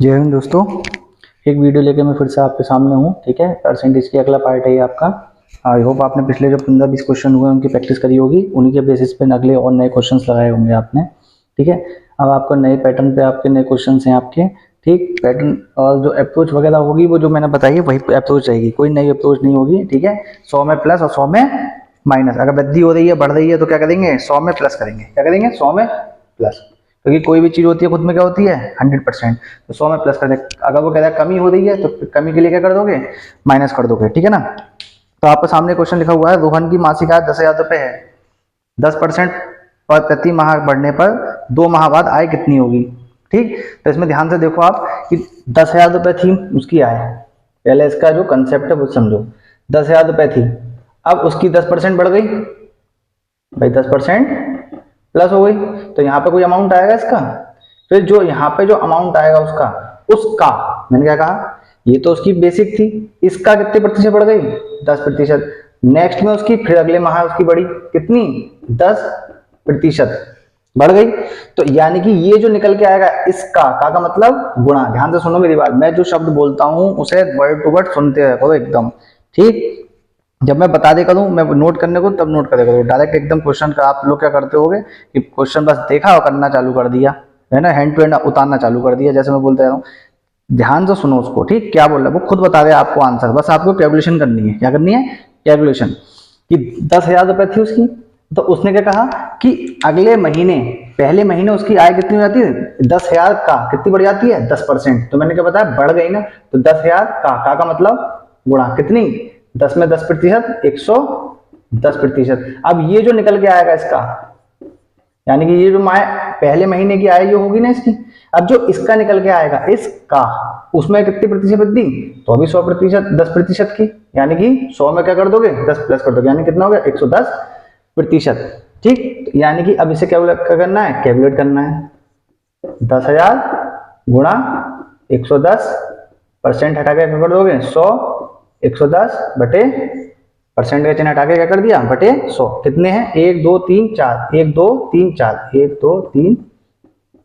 जय हिंद दोस्तों। एक वीडियो लेके मैं फिर से आपके सामने हूँ। ठीक है, परसेंटेज की अगला पार्ट है ये आपका। आई होप आपने पिछले जो 15-20 क्वेश्चन हुए उनकी प्रैक्टिस करी होगी, उन्हीं के बेसिस पे अगले और नए क्वेश्चंस लगाए होंगे आपने। ठीक है, अब आपका नए पैटर्न पे आपके नए क्वेश्चन हैं आपके। ठीक, पैटर्न और जो अप्रोच वगैरह होगी वो जो मैंने बताई है वही अप्रोच रहेगी, कोई नई अप्रोच नहीं होगी। ठीक है, 100 में प्लस और 100 में माइनस। अगर वृद्धि हो रही है, बढ़ रही है, तो क्या करेंगे, 100 में प्लस करेंगे। क्या करेंगे, 100 में प्लस, क्योंकि कोई भी चीज होती है खुद में क्या होती है 100%। तो 100 में प्लस कर दे। अगर वो कह रहा है कमी हो रही है तो कमी के लिए क्या कर दोगे, माइनस कर दोगे। ठीक है ना। तो आपके सामने क्वेश्चन लिखा हुआ है, रोहन की मासिक आय 10,000 रुपए है। 10% पर प्रति माह बढ़ने पर 2 माह बाद आय कितनी होगी। ठीक, तो इसमें ध्यान से देखो आप कि 10,000 रुपए थी उसकी आय। पहले इसका जो कंसेप्ट है वो समझो। 10,000 रुपए थी, अब उसकी 10% बढ़ गई भाई, 10% प्लस हो गई, तो यहाँ पे कोई अमाउंट आएगा इसका। फिर जो यहाँ पे जो अमाउंट आएगा उसका उसका मैंने क्या कहा, ये तो उसकी बेसिक थी, इसका कितने प्रतिशत बढ़ गई, 10%। नेक्स्ट में उसकी, फिर अगले माह उसकी बढ़ी कितनी, 10% बढ़ गई। तो यानी कि ये जो निकल के आएगा इसका का मतलब गुणा। ध्यान से सुनो मेरी बात, मैं जो शब्द बोलता हूं उसे वर्ड टू वर्ड सुनते रहो एकदम। ठीक, जब मैं बता दे करूँ, मैं नोट करने को तब नोट करे करो, डायरेक्ट एकदम क्वेश्चन का आप लोग क्या करते होगे कि क्वेश्चन बस देखा और करना चालू कर दिया है ना, हैंड टू हैंड उतारना चालू कर दिया, जैसे मैं बोलते रहा हूँ। ध्यान से सुनो उसको। ठीक, क्या बोल रहा है वो खुद बता दे आपको आंसर, बस आपको कैलकुलेशन करनी है। क्या करनी है, कैलकुलेशन। कि 10,000 रुपए थी उसकी, तो उसने क्या कहा कि अगले महीने, पहले महीने उसकी आय कितनी हो जाती है, 10,000 का कितनी बढ़ जाती है, 10%। तो मैंने क्या बताया, बढ़ गई ना। तो 10,000 का मतलब गुणा कितनी, 10 में 10%, 110%। अब ये जो निकल के आएगा इसका, यानी कि ये जो पहले महीने की आय जो होगी ना इसकी, अब जो इसका निकल के आएगा इसका, उसमें कितनी प्रतिशत वृद्धि, तो अभी 100%, 10% की। यानी कि 100 में क्या कर दोगे, 10 प्लस कर दोगे, यानी कितना हो गया, 110%। ठीक, यानी कि अब इसे क्या करना है, कैलकुलेट करना है। 10,000 गुणा 110%, हटा के क्या कर दोगे, 100, 110 बटे परसेंट का चिन्ह हटा के क्या कर दिया, बटे 100। कितने हैं, 1 2 3 4, 1 2 3 4, 1 2 3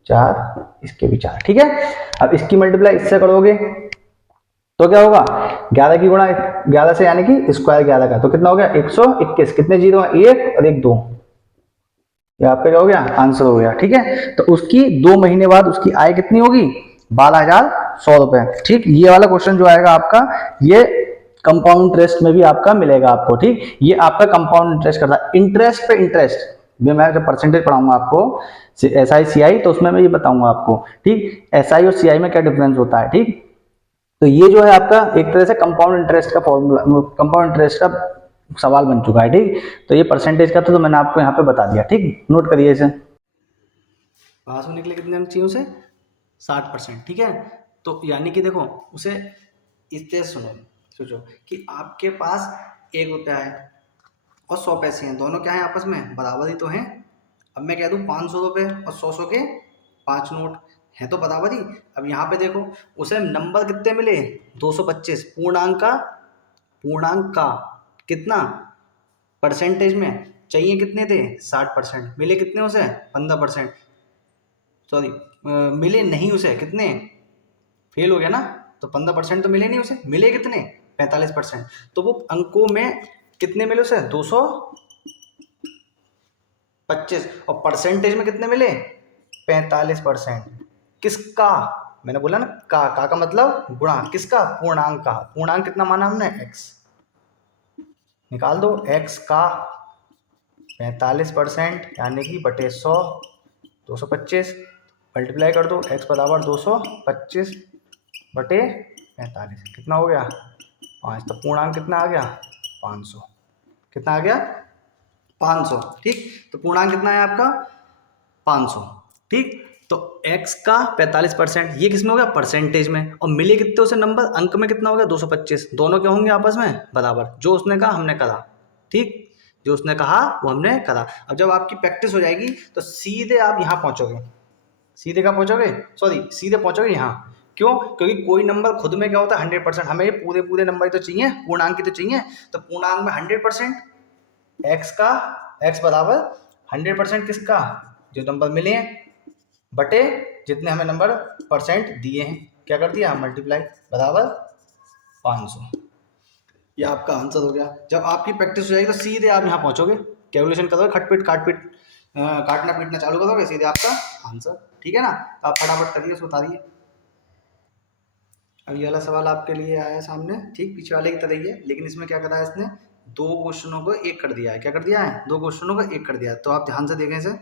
4, इसके भी 4। ठीक है, अब इसकी मल्टीप्लाई इससे करोगे तो क्या होगा, 11 की गुणा 11 से, यानी कि स्क्वायर 11 का, तो कितना हो गया, 121। कितने जीरो है, 1 और 1 2, ये आपका क्या हो गया, आंसर हो गया। ठीक है, तो उसकी 2 महीने बाद उसकी आय कितनी होगी, 12,100 रुपए। ठीक, ये वाला क्वेश्चन जो आएगा आपका, ये कंपाउंड इंटरेस्ट में भी आपका मिलेगा आपको। ठीक, ये आपका कंपाउंड इंटरेस्ट करता है, इंटरेस्ट पे इंटरेस्ट। मैं जब परसेंटेज पढ़ाऊंगा आपको SI CI, तो उसमें मैं ये बताऊंगा आपको। ठीक, SI और CI में क्या डिफरेंस होता है। ठीक, तो ये जो है आपका एक तरह से कंपाउंड इंटरेस्ट का फॉर्मूला, कंपाउंड इंटरेस्ट का सवाल बन चुका है। ठीक, तो ये परसेंटेज का तो मैंने आपको यहाँ पे बता दिया। ठीक, नोट करिए इसे। पास होने के लिए कितने अंक चाहिए उसे, 60%। ठीक है, तो यानी कि देखो उसे इस तरह सुनो, सोचो कि आपके पास 1 रुपया है और 100 पैसे हैं, दोनों क्या है आपस में बराबर ही तो हैं। अब मैं कह दूं 500 रुपए और 100 के 5 नोट हैं तो बराबर ही। अब यहाँ पे देखो उसे नंबर कितने मिले, 225, पूर्णांक का कितना, परसेंटेज में चाहिए कितने थे, 60%, मिले कितने उसे, 15%। सॉरी, मिले नहीं उसे कितने, फेल हो गया ना, तो 15% तो मिले नहीं उसे, मिले कितने, 45%। तो वो अंकों में कितने मिले उसे, 225, और परसेंटेज में कितने मिले, 45%। किसका, मैंने बोला ना का मतलब गुणा, किसका, पूर्णांक का। पूर्णांक कितना माना हमने, x, निकाल दो, x का 45%, यानी कि बटे 100, 225, मल्टीप्लाई कर दो, x बराबर 225 बटे 45, कितना हो गया, 5। तो पूर्णांक कितना आ गया, 500। कितना आ गया, 500। ठीक, तो पूर्णांक कितना है आपका, 500। ठीक, तो x का 45%, ये किसमें हो गया, परसेंटेज में, और मिले कितने उसे नंबर, अंक में कितना हो गया, 225। दोनों क्या होंगे आपस में बराबर, जो उसने कहा हमने करा। ठीक, जो उसने कहा वो हमने करा। अब जब आपकी प्रैक्टिस हो जाएगी तो सीधे आप यहाँ पहुंचोगे, सीधे कहाँ पहुंचोगे, सॉरी सीधे पहुंचोगे यहाँ। क्यों, क्योंकि कोई नंबर खुद में क्या होता है 100%, हमें ये पूरे पूरे नंबर तो चाहिए, पूर्णांक की तो चाहिए। तो पूर्णांक में 100% x का, x बराबर 100% किसका, जो नंबर मिले हैं बटे जितने हमें नंबर परसेंट दिए हैं। क्या कर दिया, मल्टीप्लाई बराबर 500। ये आपका आंसर हो गया। जब आपकी प्रैक्टिस हो जाएगी तो सीधे आप यहाँ पहुँचोगे, कैलकुलेशन करोगे, खटपिट काटपिट काटना पीटना चालू करोगे, सीधे आपका आंसर। ठीक है ना, तो आप फटाफट करिए, उसको उतारिए। अब ये वाला सवाल आपके लिए आया है सामने, ठीक पीछे वाले की तरह ही है, लेकिन इसमें क्या करा है इसने, दो क्वेश्चनों को एक कर दिया है। क्या कर दिया है, दो क्वेश्चनों को एक कर दिया है। तो आप ध्यान से देखें इसे।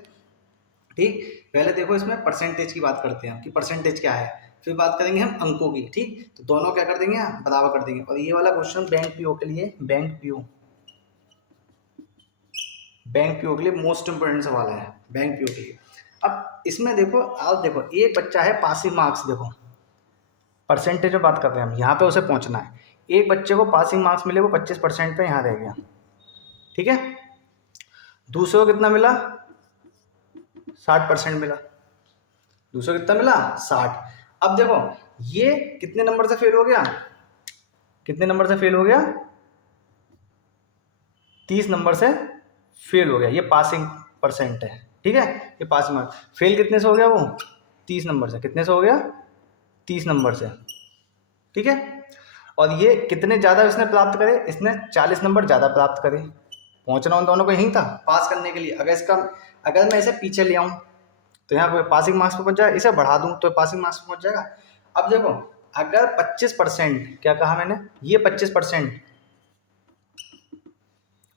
ठीक, पहले देखो इसमें परसेंटेज की बात करते हैं कि परसेंटेज क्या है, फिर बात करेंगे हम अंकों की। ठीक, तो दोनों क्या कर देंगे, बराबर कर देंगे। और ये वाला क्वेश्चन बैंक पीओ के लिए, बैंक पीओ के लिए मोस्ट इंपोर्टेंट सवाल है, बैंक पीओ के लिए। अब इसमें देखो, आप देखो एक बच्चा है, पासिंग मार्क्स देखो, परसेंटेज में बात कर रहे हैं हम, यहाँ पे उसे पहुंचना है। एक बच्चे को पासिंग मार्क्स मिले, वो 25% पे यहाँ रह गया। ठीक है, दूसरे को कितना मिला, 60% मिला। दूसरे को कितना मिला, 60। अब देखो ये कितने नंबर से फेल हो गया, कितने नंबर से फेल हो गया, 30 नंबर से फेल हो गया। ये पासिंग परसेंट है। ठीक है, ये पासिंग मार्क्स। फेल कितने से हो गया वो, 30 नंबर से। कितने से हो गया, 30 नंबर से। ठीक है, और ये कितने ज़्यादा इसने प्राप्त करे, इसने 40 नंबर ज़्यादा प्राप्त करे। पहुंचना उन दोनों को यहीं था पास करने के लिए। अगर मैं इसे पीछे ले आऊँ तो यहाँ पे पासिंग मार्क्स पे पहुंच जाएगा, इसे बढ़ा दूँ तो पासिंग मार्क्स पे पहुंच जाएगा। अब देखो अगर 25%, क्या कहा मैंने, ये 25%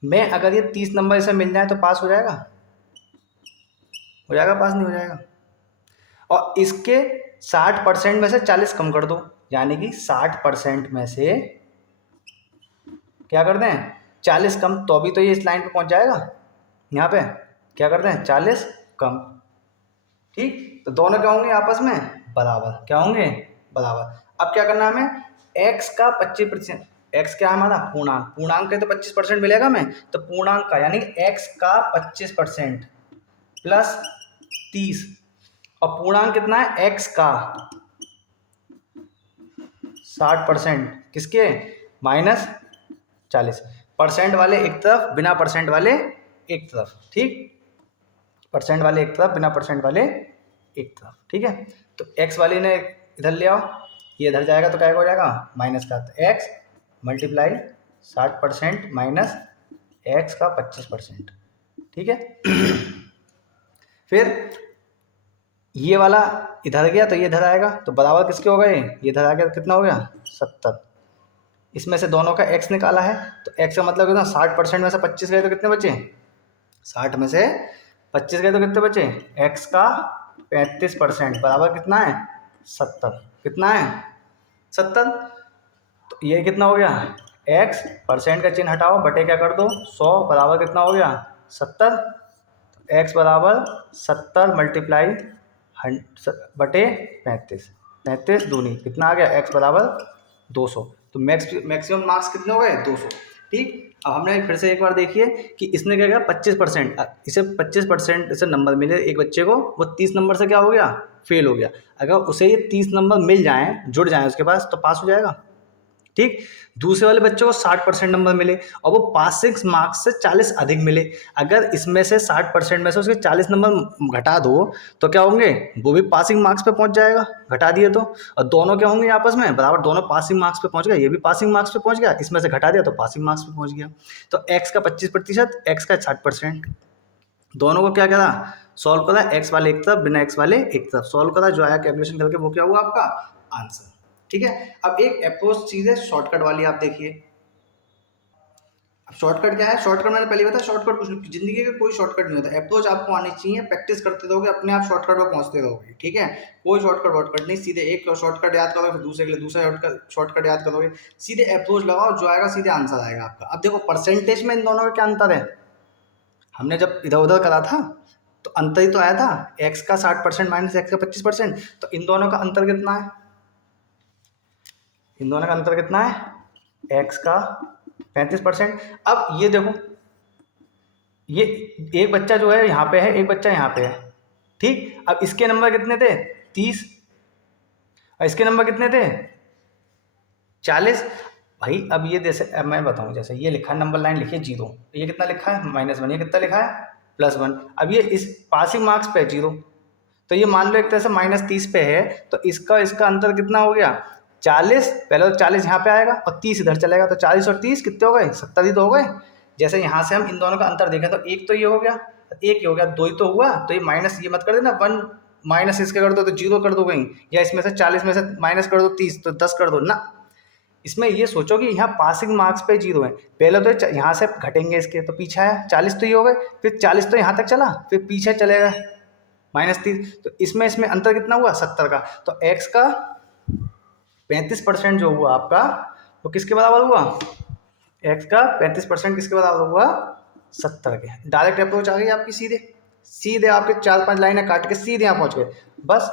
में अगर ये 30 नंबर इसे मिल जाए तो पास हो जाएगा, हो जाएगा पास, नहीं हो जाएगा। और इसके 60% में से 40 कम कर दो, यानी कि 60% में से क्या कर दें, 40 कम, तो अभी तो ये इस लाइन पे पहुंच जाएगा। यहाँ पे क्या करते हैं, 40 कम। ठीक, तो दोनों क्या होंगे आपस में, बराबर। क्या होंगे, बराबर। अब क्या करना है हमें, x का 25%, x क्या है हमारा, पूर्णांक, पूर्णांक के तो 25% मिलेगा हमें, तो पूर्णांक का यानी x का 25% प्लस 30, और पूर्णांक कितना है, x का 60%, किसके, माइनस 40। परसेंट वाले एक तरफ, बिना परसेंट वाले एक तरफ। ठीक, परसेंट वाले एक तरफ, बिना परसेंट वाले एक तरफ। ठीक है, तो x वाले ने इधर ले आओ, ये इधर जाएगा तो क्या हो जाएगा, माइनस का, तो x मल्टीप्लाई 60% माइनस x का 25%। ठीक है, फिर ये वाला इधर गया तो ये इधर आएगा, तो बराबर किसके हो गए, ये इधर आ गया, कितना हो गया, 70। इसमें से दोनों का x निकाला है, तो x का मतलब कितना, 60% में से 25 गए तो कितने बचे, 60 में से 25 गए तो कितने बचे, x का 35% बराबर कितना है, 70। कितना है, 70। तो ये कितना हो गया, x परसेंट का चिन्ह हटाओ, बटे क्या कर दो, 100 बराबर कितना हो गया, 70। x बराबर 70 मल्टीप्लाई बटे 35, 35 दूनी कितना आ गया, x बराबर 200। तो मैक्सिमम मार्क्स कितने हो गए, 200। ठीक, अब हमने फिर से एक बार देखिए कि इसने क्या किया, 25%, इसे 25% इसे नंबर मिले एक बच्चे को, वो 30 नंबर से क्या हो गया, फेल हो गया। अगर उसे ये 30 नंबर मिल जाएं, जुड़ जाएं उसके पास, तो पास हो जाएगा। ठीक, दूसरे वाले बच्चे को 60% नंबर मिले और वो पासिंग मार्क्स से 40 अधिक मिले। अगर इसमें से 60% में से उसके 40 नंबर घटा दो तो क्या होंगे, वो भी पासिंग मार्क्स पे पहुंच जाएगा, घटा दिए तो। और दोनों क्या होंगे आपस में, बराबर, दोनों पासिंग मार्क्स पे पहुंच गए, ये भी पासिंग मार्क्स पे पहुंच गया, इसमें से घटा दिया तो पासिंग मार्क्स पे पहुंच गया। तो x का 25%, x का 60%, दोनों को क्या करा, सॉल्व करा, x वाले एक तरफ, बिना x वाले एक तरफ सॉल्व करा, जो आया कैलकुलेशन करके वो क्या हुआ आपका आंसर। ठीक है, अब एक अप्रोच चीज है शॉर्टकट वाली, आप देखिए। अब शॉर्टकट क्या है, शॉर्टकट मैंने पहले बताया, शॉर्टकट कुछ नहीं, जिंदगी का कोई शॉर्टकट नहीं होता। अप्रोच आपको आनी चाहिए, प्रैक्टिस करते रहोगे अपने आप शॉर्टकट पर पहुंचते रहोगे। ठीक है, कोई शॉर्टकट वॉर्टकट नहीं, सीधे एक शॉर्टकट याद करोगे, फिर दूसरे के लिए दूसरा शॉर्टकट याद करोगे, सीधे अप्रोच लगाओ, जो आएगा सीधे आंसर आएगा आपका। अब देखो परसेंटेज में इन दोनों का क्या अंतर है, हमने जब इधर उधर करा था तो अंतर ही तो आया था, x का 60% माइनस x का 25%। तो इन दोनों का अंतर कितना है, इन दोनों का अंतर कितना है, x का 35%। अब ये देखो, ये एक बच्चा जो है यहाँ पे है, एक बच्चा यहाँ पे है। ठीक, अब इसके नंबर कितने थे, 30, और इसके नंबर कितने थे, 40। भाई अब ये जैसे, अब मैं बताऊँ, जैसे ये लिखा है, नंबर लाइन लिखिए 0, ये कितना लिखा है, -1, ये कितना लिखा है, +1। अब ये इस पासिंग मार्क्स पे 0, तो ये मान लो एक तरह से -30 पे है, तो इसका इसका अंतर कितना हो गया 40। पहले तो 40 यहाँ पे आएगा और 30 इधर चलेगा, तो 40 और 30 कितने हो गए 70 ही तो हो गए। जैसे यहाँ से हम इन दोनों का अंतर देखें तो एक तो ये हो गया, एक ये हो गया, दो ही तो हुआ। तो ये माइनस ये मत कर देना, 1 माइनस इसके कर दो तो 0 कर दो कहीं, या इसमें से 40 में से माइनस कर दो 30 तो 10 कर दो ना। इसमें ये सोचो कि यहाँ पासिंग मार्क्स पे 0 है, पहले तो यहाँ से घटेंगे इसके, तो पीछे आया 40 तो ये हो गए, फिर 40 तो यहाँ तक चला, फिर पीछे चलेगा -30, तो इसमें इसमें अंतर कितना हुआ 70 का। तो x का 35% जो हुआ आपका वो किसके बराबर हुआ, x का 35% किसके बराबर हुआ 70 के। डायरेक्ट अप्रोच आ गई आपकी, सीधे सीधे आपके 4-5 लाइनें काट के सीधे यहाँ पहुँच गए। बस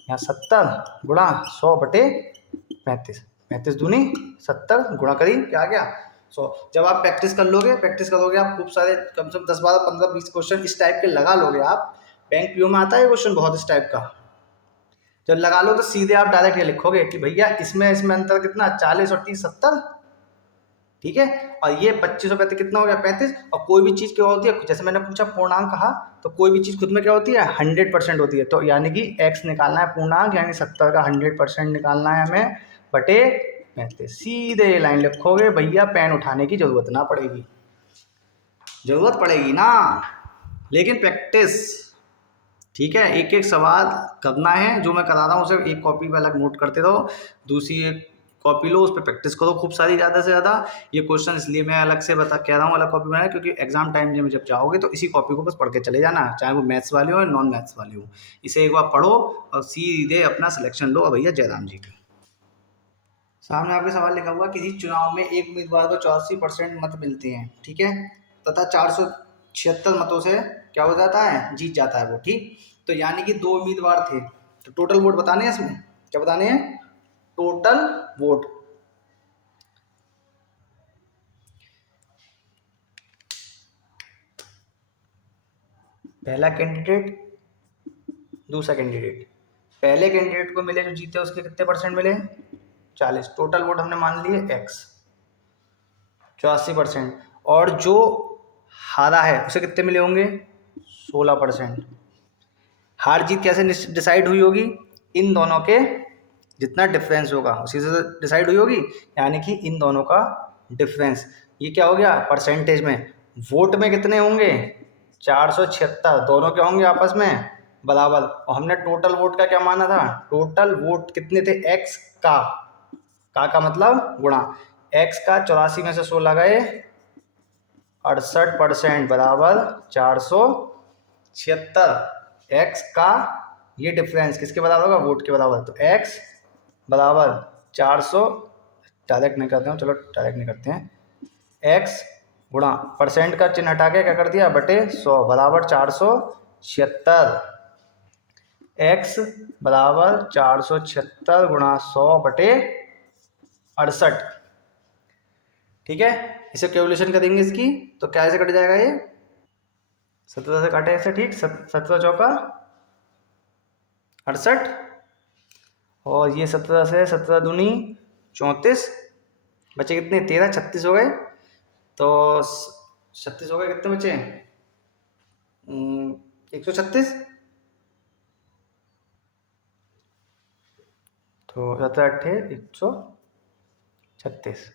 यहाँ 70 गुणा 100/35, 35 दूनी 70 गुणा करी क्या आ गया 100। जब आप प्रैक्टिस करोगे आप खूब सारे कम से कम 10, 12, 15, 20 क्वेश्चन इस टाइप के लगा लोगे आप। बैंक पीओ में आता है क्वेश्चन बहुत इस टाइप का, जब लगा लो तो सीधे आप डायरेक्ट ये लिखोगे कि भैया इसमें अंतर कितना 40 और 30 70, ठीक है। और ये 25 और 35 कितना हो गया 35। और कोई भी चीज़ क्या होती है, जैसे मैंने पूछा पूर्णांक कहा, तो कोई भी चीज़ खुद में क्या होती है 100% होती है। तो यानी कि x निकालना है पूर्णांक, यानी 70 का 100% निकालना है हमें बटे 35। सीधे लाइन लिखोगे भैया, पेन उठाने की जरूरत ना पड़ेगी, जरूरत पड़ेगी ना, लेकिन प्रैक्टिस, ठीक है। एक एक सवाल करना है, जो मैं करा रहा हूँ उसे एक कॉपी पे अलग नोट करते रहो, दूसरी एक कॉपी लो, उस पर प्रैक्टिस करो खूब सारी, ज़्यादा से ज़्यादा। ये क्वेश्चन इसलिए मैं अलग से कह रहा हूँ अलग कॉपी बनाए, क्योंकि एग्जाम टाइम में जब जाओगे तो इसी कॉपी को बस पढ़ के चले जाना, चाहे वो मैथ्स वाले हो या नॉन मैथ्स वाले हो। इसे एक बार पढ़ो और सीधे अपना सिलेक्शन लो भैया जयराम जी का। सामने आपके सवाल लिखा हुआ, किसी चुनाव में एक उम्मीदवार को 84% मत मिलते हैं, ठीक है, तथा 476 मतों से क्या हो जाता है जीत जाता है वो, ठीक। तो यानी कि 2 उम्मीदवार थे, तो टोटल वोट बताने हैं इसमें, क्या बताने हैं टोटल वोट। पहला कैंडिडेट दूसरा कैंडिडेट, पहले कैंडिडेट को मिले जो जीते उसके कितने परसेंट मिले 40, टोटल वोट हमने मान लिए x 84%, और जो हारा है उसे कितने मिले होंगे 16%। हार जीत कैसे डिसाइड हुई होगी, इन दोनों के जितना डिफरेंस होगा उसी से डिसाइड हुई होगी, यानी कि इन दोनों का डिफरेंस। ये क्या हो गया परसेंटेज में, वोट में कितने होंगे 476, दोनों क्या होंगे आपस में बराबर। और हमने टोटल वोट का क्या माना था, टोटल वोट कितने थे x का मतलब गुणा x का 84 में से 16 गए 68% बराबर 476। x का ये डिफरेंस किसके बराबर होगा वोट के बराबर, तो x बराबर 400, डायरेक्ट नहीं करते हैं, चलो डायरेक्ट नहीं करते हैं, x गुणा परसेंट का चिन्ह हटा के क्या कर दिया बटे 100 बराबर 476। x बराबर 476 गुणा 100 बटे 68, ठीक है। इसे कैलकुलेशन करेंगे इसकी, तो क्या ऐसे कट जाएगा ये 17 से काटे ऐसे, ठीक, 17 चौका 68, और ये 17 से 17 दूनी 34, बचे कितने 13, 36 हो गए, तो 36 हो गए, कितने बचे 136, तो 17 8 136,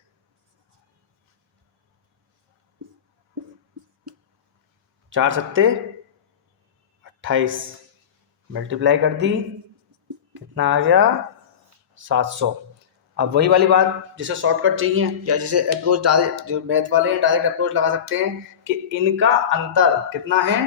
4 सत्ते 28, मल्टीप्लाई कर दी कितना आ गया 700। अब वही वाली बात, जिसे शॉर्टकट चाहिए या जिसे अप्रोच डायरेक्ट, जो मैथ वाले हैं डायरेक्ट अप्रोच लगा सकते हैं कि इनका अंतर कितना है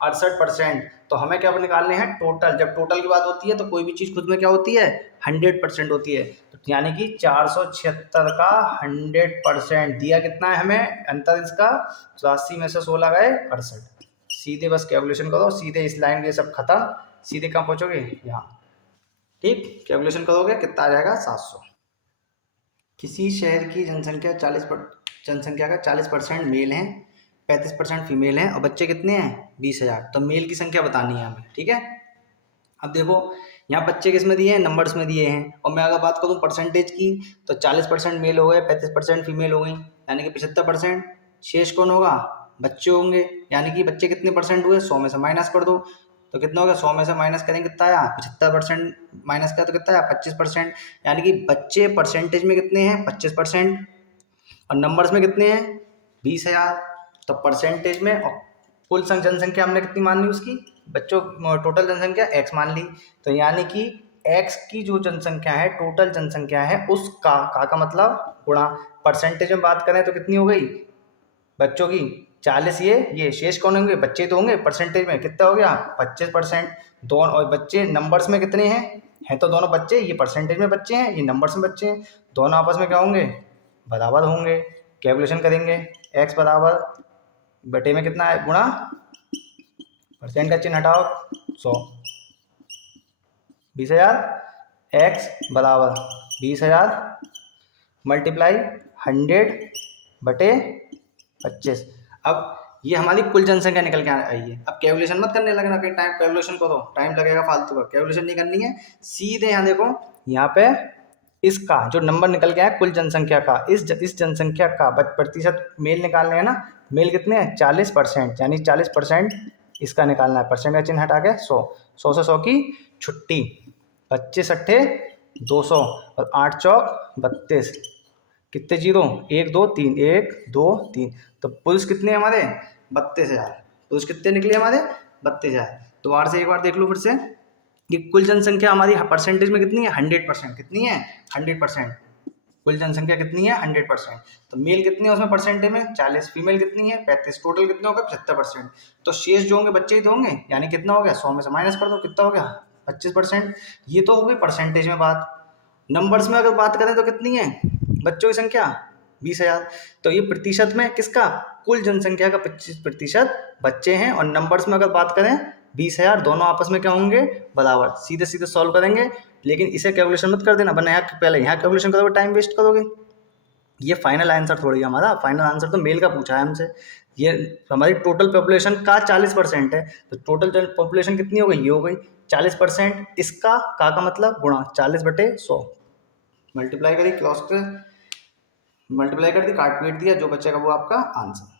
68%, तो हमें क्या निकालने हैं टोटल। जब टोटल की बात होती है तो कोई भी चीज़ खुद में क्या होती है 100% होती है, तो यानी कि 476 का 100% दिया कितना है हमें अंतर इसका 84 में से 16 गए 68। सीधे बस कैलकुलेशन करो, सीधे इस लाइन के सब खत्म, सीधे कहाँ पहुँचोगे यहाँ, ठीक। कैलकुलेशन करोगे कितना आ जाएगा 700। किसी शहर की जनसंख्या 40% मेल हैं, 35% फीमेल हैं, और बच्चे कितने हैं 20,000, तो मेल की संख्या बतानी है हमें, ठीक है। अब देखो यहाँ बच्चे किस में दिए हैं नंबर्स में दिए हैं, और मैं अगर बात करूँ परसेंटेज की तो 40% मेल हो गए 35% फीमेल हो गई, यानी कि 75%। शेष कौन होगा बच्चे होंगे, यानी कि बच्चे कितने परसेंट हुए 100 में से माइनस कर दो, तो कितना हो गया, 100 में से माइनस करेंगे कितना आया, 75% माइनस का तो कितना आया 25%, यानी कि बच्चे परसेंटेज में कितने हैं 25% और नंबर्स में कितने हैं 20,000। तो परसेंटेज में और कुल जनसंख्या हमने कितनी मान ली उसकी, बच्चों टोटल जनसंख्या एक्स मान ली। तो यानी कि एक्स की जो जनसंख्या है टोटल जनसंख्या है उसका का मतलब गुणा परसेंटेज में बात करें तो कितनी हो गई बच्चों की 40, ये शेष कौन होंगे, बच्चे तो होंगे। परसेंटेज में कितना हो गया 25%। दोनों और बच्चे नंबर्स में कितने हैं तो दोनों बच्चे, ये परसेंटेज में बच्चे हैं ये नंबर्स में बच्चे हैं, दोनों आपस में क्या होंगे बराबर होंगे। कैलकुलेशन करेंगे एक्स बराबर बटे में कितना है गुणा परसेंट का चिन्ह हटाओ 100, 20,000 एक्स बराबर 20,000 मल्टीप्लाई 100 बटे 25। अब ये हमारी कुल जनसंख्या निकल के आई है। अब कैलकुलेशन मत करने लगना कहीं टाइम कैलकुलेशन करो, टाइम लगेगा फालतू का, कैलकुलेशन नहीं करनी है। सीधे यहाँ देखो यहाँ पे इसका जो नंबर निकल गया है कुल जनसंख्या का, इस जनसंख्या का प्रतिशत मेल निकालने हैं ना, मेल कितने हैं 40%, यानी 40% इसका निकालना है। परसेंट का चिन्ह हटा के 100, 100 से 100 की छुट्टी, 25 अट्ठे 200 और 8 चौक 32, कितने जीरो 1 2 3 1 2 3। तो पुरुष कितने हमारे 32,000, पुरुष कितने निकले हमारे 32,000। दोबारा से एक बार देख लो फिर से कि कुल जनसंख्या हमारी परसेंटेज में कितनी है 100%, कितनी है 100%, कुल जनसंख्या कितनी है 100%। तो मेल कितनी है उसमें परसेंटेज में 40, फीमेल कितनी है 35, टोटल कितने हो गए 75%। तो शेष जो होंगे बच्चे ही तो होंगे, यानी कितना हो गया 100 में से माइनस कर दो कितना हो गया 25%। ये तो हो गई परसेंटेज में बात। नंबर्स में अगर बात करें तो कितनी है बच्चों की संख्या 20,000। तो ये प्रतिशत में किसका, कुल जनसंख्या का 25% बच्चे हैं, और नंबर्स में अगर बात करें 20,000, दोनों आपस में क्या होंगे बराबर। सीधे सीधे सॉल्व करेंगे, लेकिन इसे कैलकुलेशन मत कर देना, वरना यहाँ पहले यहाँ कैलकुलेशन करोगे टाइम वेस्ट करोगे। ये फाइनल आंसर थोड़ी है हमारा, फाइनल आंसर तो मेल का पूछा है हमसे। ये हमारी टोटल पॉपुलेशन का 40% है, तो टोटल पॉपुलेशन कितनी हो गई, ये हो गई 40%। इसका का मतलब गुणा 40/100, मल्टीप्लाई करी क्रॉस कर मल्टीप्लाई कर दी, काट पीट दिया, जो बचेगा वो आपका आंसर।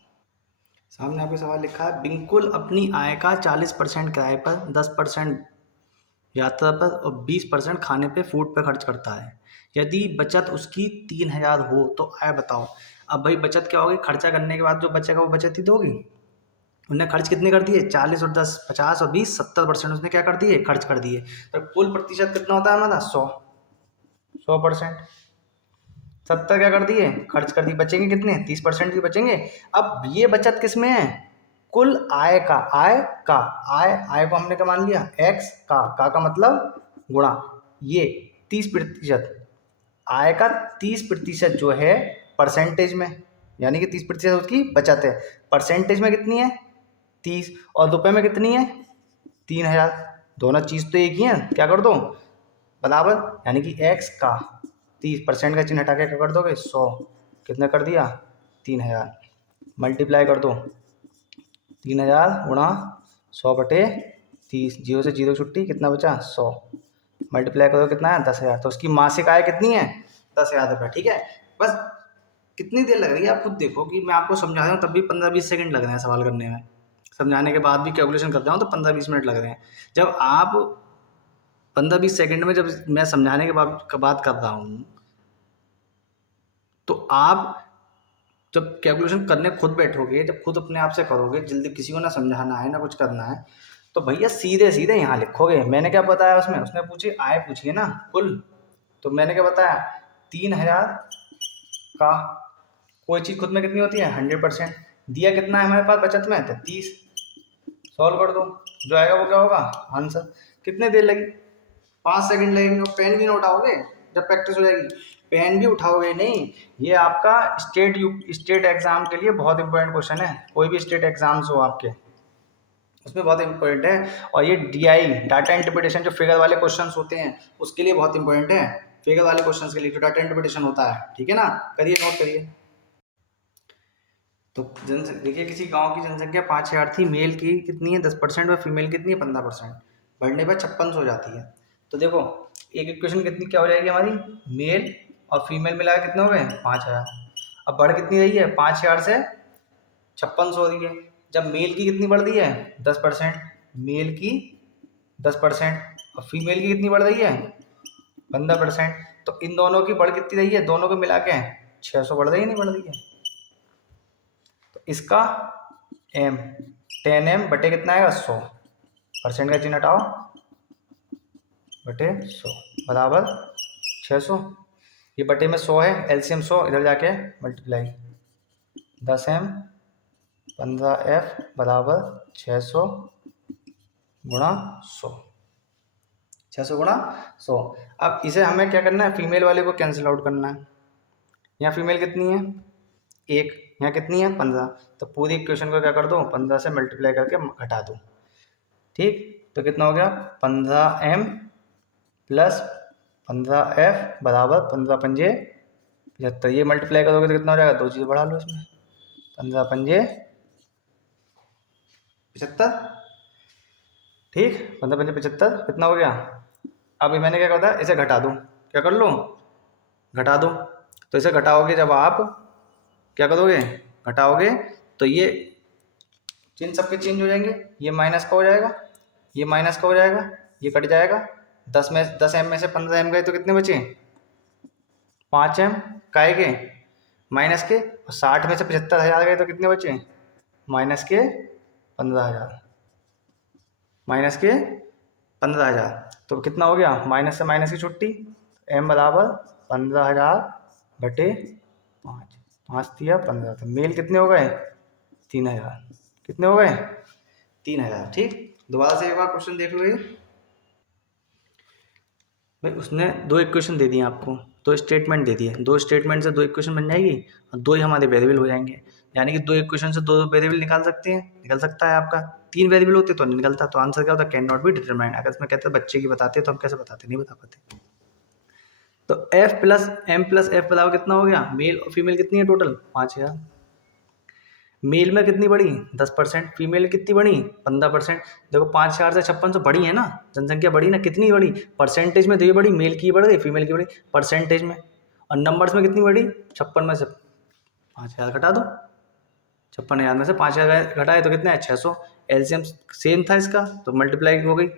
सामने आपके सवाल लिखा है, बिल्कुल अपनी आय का 40% किराए पर, 10% यात्रा पर और 20% खाने पे फूड पे खर्च करता है। यदि बचत उसकी 3,000 हो तो आय बताओ। अब भाई बचत क्या होगी, खर्चा करने के बाद जो बचेगा वो बचत ही तो होगी। उन्होंने खर्च कितने कर दिए 40 और 10 50 और 20 70% उसने क्या कर दिए खर्च कर दिए। तो कुल प्रतिशत कितना होता है हमारा 100%। 70 क्या कर दिए खर्च कर दिए, बचेंगे कितने 30% ही बचेंगे। अब ये बचत किस में है, कुल आय का, आय को हमने क्या मान लिया एक्स का मतलब गुणा ये 30%, आय का 30% जो है परसेंटेज में, यानी कि 30% उसकी बचत है। परसेंटेज में कितनी है 30, और रुपए में कितनी है 3,000, दोनों चीज़ तो एक ही है, क्या कर दो बराबर, यानी कि एक्स का 30% का चिन्ह हटा के क्या कर दोगे 100, कितना कर दिया 3,000, मल्टीप्लाई कर दो 3,000 गुणा 100/30, 0 से 0 छुट्टी, कितना बचा 100, मल्टीप्लाई करो कितना है 10,000। तो उसकी मासिक आय कितनी है 10,000 रुपये। ठीक है, बस कितनी देर लग रही है आप खुद देखो, कि मैं आपको समझा रहा हूँ तब भी 15-20 सेकंड लग रहे हैं सवाल करने में, समझाने के बाद भी कैलकुलेशन कर रहा हूँ तो 15-20 मिनट लग रहे हैं। जब आप 15-20 सेकंड में जब मैं समझाने के बाद कर रहा हूँ, तो आप जब कैलकुलेशन करने खुद बैठोगे, जब खुद अपने आप से करोगे, जल्दी किसी को ना समझाना है ना कुछ करना है, तो भैया सीधे सीधे यहाँ लिखोगे। मैंने क्या बताया उसमें, उसने पूछी आय पूछी है ना कुल, तो मैंने क्या बताया 3,000 का कोई चीज़ खुद में कितनी होती है 100%, दिया कितना है हमारे पास बचत में 30, सॉल्व कर दो, जो आएगा वो क्या होगा आंसर। कितने देर लगी 5 सेकंड लगेंगे। और पेन भी ना उठाओगे जब प्रैक्टिस हो जाएगी, पेन भी उठाओगे नहीं। ये आपका स्टेट एग्जाम के लिए बहुत इंपॉर्टेंट क्वेश्चन है, कोई भी स्टेट एग्जाम्स हो आपके उसमें बहुत इंपॉर्टेंट है। और ये DI डाटा इंटरप्रिटेशन जो फिगर वाले क्वेश्चंस होते हैं उसके लिए बहुत इंपॉर्टेंट है, फिगर वाले क्वेश्चंस के लिए जो डाटा इंटरप्रिटेशन होता है। ठीक है ना, करिए नोट करिए। तो देखिए किसी गांव की जनसंख्या 5,000 थी, मेल की कितनी है 10% और फीमेल कितनी है 15%, बढ़ने पर 56 हो जाती है। तो देखो एक इक्वेशन कितनी क्या हो जाएगी हमारी, मेल और फीमेल मिला कितने हो गए 5,000। अब बढ़ कितनी रही है 5,000 से 56 हो रही है। जब मेल की कितनी बढ़ रही है 10%, मेल की 10%, और फीमेल की कितनी बढ़ रही है 15%। तो इन दोनों की बढ़ कितनी रही है, दोनों को मिला के 600 बढ़ रही है, नहीं बढ़ रही है। तो इसका एम 10m बटे कितना आएगा 100, परसेंट का चिन्ह हटाओ, बटे 100 बराबर 600। ये बटे में 100 है, एलसीएम 100, इधर जाके मल्टीप्लाई 10m 15f बराबर 600 गुणा 100, 600 गुणा 100। अब इसे हमें क्या करना है, फीमेल वाले को कैंसिल आउट करना है। यहाँ फीमेल कितनी है 1, यहाँ कितनी है 15, तो पूरी इक्वेशन को क्या कर दो 15 से मल्टीप्लाई करके घटा दो। ठीक, तो कितना हो गया 15m प्लस 15f बराबर 15 पंजे 75। ये मल्टीप्लाई करोगे तो कितना हो जाएगा, दो चीज़ें बढ़ा लो इसमें, 15 पंजे 75। ठीक, 15 पंजे 75 कितना हो गया। अब मैंने क्या करता है, इसे घटा दो, क्या कर लो घटा दो। तो इसे घटाओगे जब आप क्या करोगे घटाओगे, तो ये चिन्ह सबके चेंज हो जाएंगे, ये माइनस का हो जाएगा, ये माइनस का हो जाएगा, ये कट जाएगा। 10m में से 15m गए तो कितने बचे 5m काय के माइनस के, और 60 में से 75,000 गए तो कितने बचे माइनस के 15,000, माइनस के 15,000। तो कितना हो गया, माइनस से माइनस की छुट्टी, m बराबर 15,000 बटे 5, 5 दिया 15, तो मेल कितने हो गए 3,000, कितने हो गए 3,000। ठीक, दोबारा से एक बार क्वेश्चन देख लो। ये भाई उसने दो इक्वेशन दे दिए आपको, दो स्टेटमेंट दे दिए, दो स्टेटमेंट से दो इक्वेशन बन जाएगी और दो ही हमारे वेरिएबल हो जाएंगे। यानी कि दो इक्वेशन से दो वेरिएबल निकाल सकते हैं, निकल सकता है आपका। तीन वेरिएबल होते तो नहीं निकलता। तो आंसर क्या होता है, कैन नॉट बी डिटरमाइंड। अगर इसमें कहते हैं बच्चे की बताते तो हम कैसे बताते, नहीं बता पाते। तो f plus m plus f बराबर कितना हो गया, मेल और फीमेल कितनी है टोटल 5,000। मेल में कितनी बढ़ी 10%, फीमेल कितनी बढ़ी 15%। देखो 5,000 से 5600 बढ़ी है ना, जनसंख्या बढ़ी ना, कितनी बढ़ी परसेंटेज में, तो ये बढ़ी, मेल की बढ़ गई फीमेल की बढ़ी परसेंटेज में। और नंबर्स में कितनी बढ़ी 56 में से 5,000 घटा दो, 56,000 में से 5,000 घटाए तो कितना है 600। एलसीएम सेम था इसका तो मल्टीप्लाई हो गई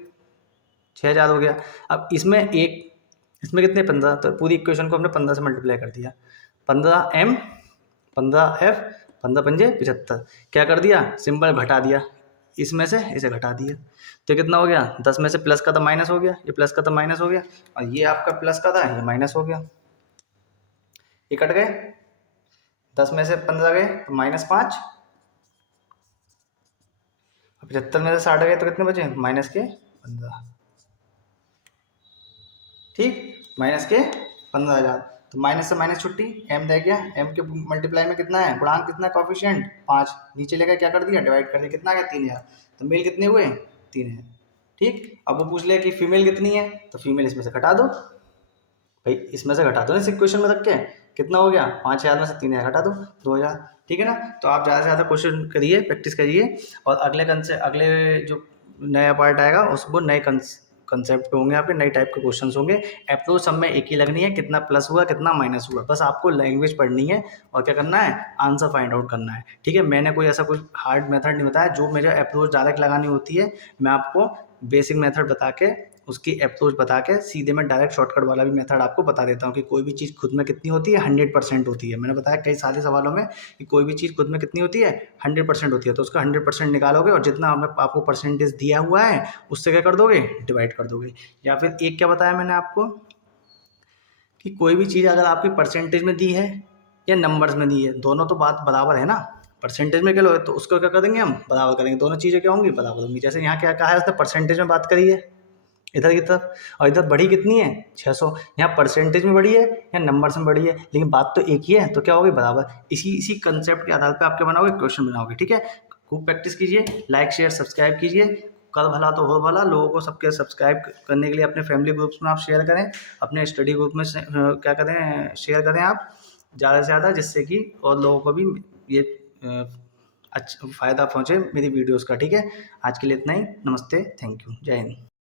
6,000 हो गया। अब इसमें इसमें कितने 15, तो पूरी इक्वेशन को हमने 15 से मल्टीप्लाई कर दिया। 15m 15f 15 पंजे 75, क्या कर दिया सिंबल घटा दिया, इसमें से इसे घटा दिया। तो कितना हो गया 10 में से प्लस का था माइनस हो गया, ये प्लस का था माइनस हो गया, और ये आपका प्लस का था ये माइनस हो गया, ये कट गए। 10 में से 15 गए तो -5, 75 में से 60 गए तो कितने बचे माइनस के 15। ठीक, माइनस के 15,000। तो माइनस से माइनस छुट्टी, m रह गया, m के मल्टीप्लाई में कितना है गुणांक कितना कॉफिशिएंट 5, नीचे लेकर क्या कर दिया डिवाइड कर दिया, कितना आ गया 3,000। तो मेल कितने हुए 3 है। ठीक, अब वो पूछ ले कि फीमेल कितनी है, तो फीमेल इसमें से घटा दो भाई, इसमें से घटा दो ना इस इक्वेशन में रख के, कितना हो गया 5,000 में से 3,000 घटा दो 2,000। ठीक है ना। तो आप ज़्यादा से ज़्यादा क्वेश्चन करिए, प्रैक्टिस करिए, और अगले जो नया पार्ट आएगा उसको नए कंसेप्ट पे होंगे, आपके नए टाइप के क्वेश्चंस होंगे। अप्रोच सब में एक ही लगनी है, कितना प्लस हुआ कितना माइनस हुआ, बस आपको लैंग्वेज पढ़नी है और क्या करना है आंसर फाइंड आउट करना है। ठीक है, मैंने कोई ऐसा कुछ हार्ड मेथड नहीं बताया, जो मेरे अप्रोच डायरेक्ट लगानी होती है मैं आपको बेसिक मेथड बता के उसकी अप्रोच बता के सीधे मैं डायरेक्ट शॉर्टकट वाला भी मेथड आपको बता देता हूँ कि कोई भी चीज़ खुद में कितनी होती है 100% होती है। मैंने बताया कई सारे सवालों में कि कोई भी चीज़ खुद में कितनी होती है 100% होती है, तो उसका 100% निकालोगे और जितना हमें आपको परसेंटेज दिया हुआ है उससे क्या कर दोगे डिवाइड कर दोगे। या फिर एक क्या बताया मैंने आपको कि कोई भी चीज़ अगर आपकी परसेंटेज में दी है या नंबर्स में दी है, दोनों तो बात बराबर है ना। परसेंटेज में क्या लो तो उसको क्या कर देंगे हम बराबर करेंगे, दोनों चीज़ें क्या होंगी बराबर होंगी। जैसे यहाँ क्या कहा है उसने परसेंटेज में बात करी है इधर की तरफ, और इधर बढ़ी कितनी है 600, यहाँ परसेंटेज में बढ़ी है या नंबर्स में बढ़ी है, लेकिन बात तो एक ही है, तो क्या होगी बराबर। इसी कंसेप्ट के आधार पे आप क्या बनाओगे क्वेश्चन बनाओगे। ठीक है, खूब प्रैक्टिस कीजिए, लाइक शेयर सब्सक्राइब कीजिए, कल भला तो हो भला, लोगों को सबके सब्सक्राइब करने के लिए अपने फैमिली ग्रुप्स में आप शेयर करें, अपने स्टडी ग्रुप में क्या करें शेयर करें आप ज़्यादा से ज़्यादा, जिससे कि और लोगों को भी ये अच्छा फ़ायदा पहुँचे मेरी वीडियोज़ का। ठीक है, आज के लिए इतना ही, नमस्ते, थैंक यू, जय हिंद।